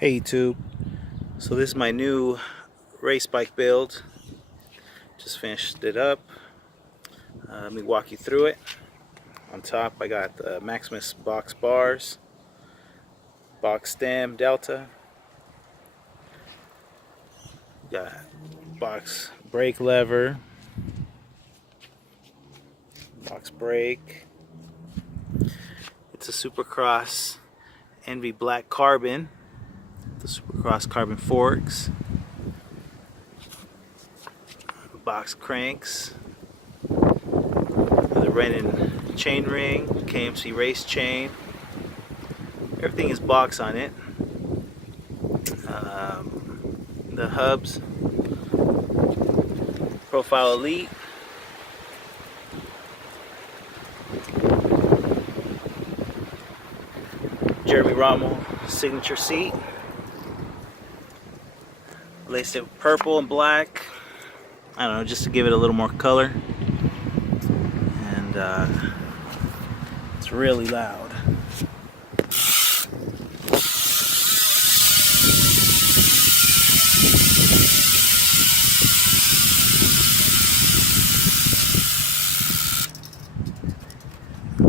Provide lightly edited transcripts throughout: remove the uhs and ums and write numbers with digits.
Hey YouTube, so this is my new race bike build. Just finished it up. Let me walk you through it. On top I got the maxxis box bars, box stem delta, got box brake lever, box brake. It's a Supercross Envy black carbon. The Supercross carbon forks, box cranks, the Renin chain ring, KMC race chain. Everything is box on it. The hubs, Profile Elite, Jeremy Rommel signature seat. Laced it with purple and black, I don't know, just to give it a little more color. And it's really loud.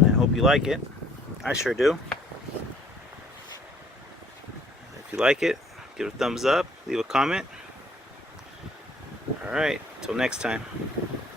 I hope you like it. I sure do. If you like it, give it a thumbs up, leave a comment. Alright, till next time.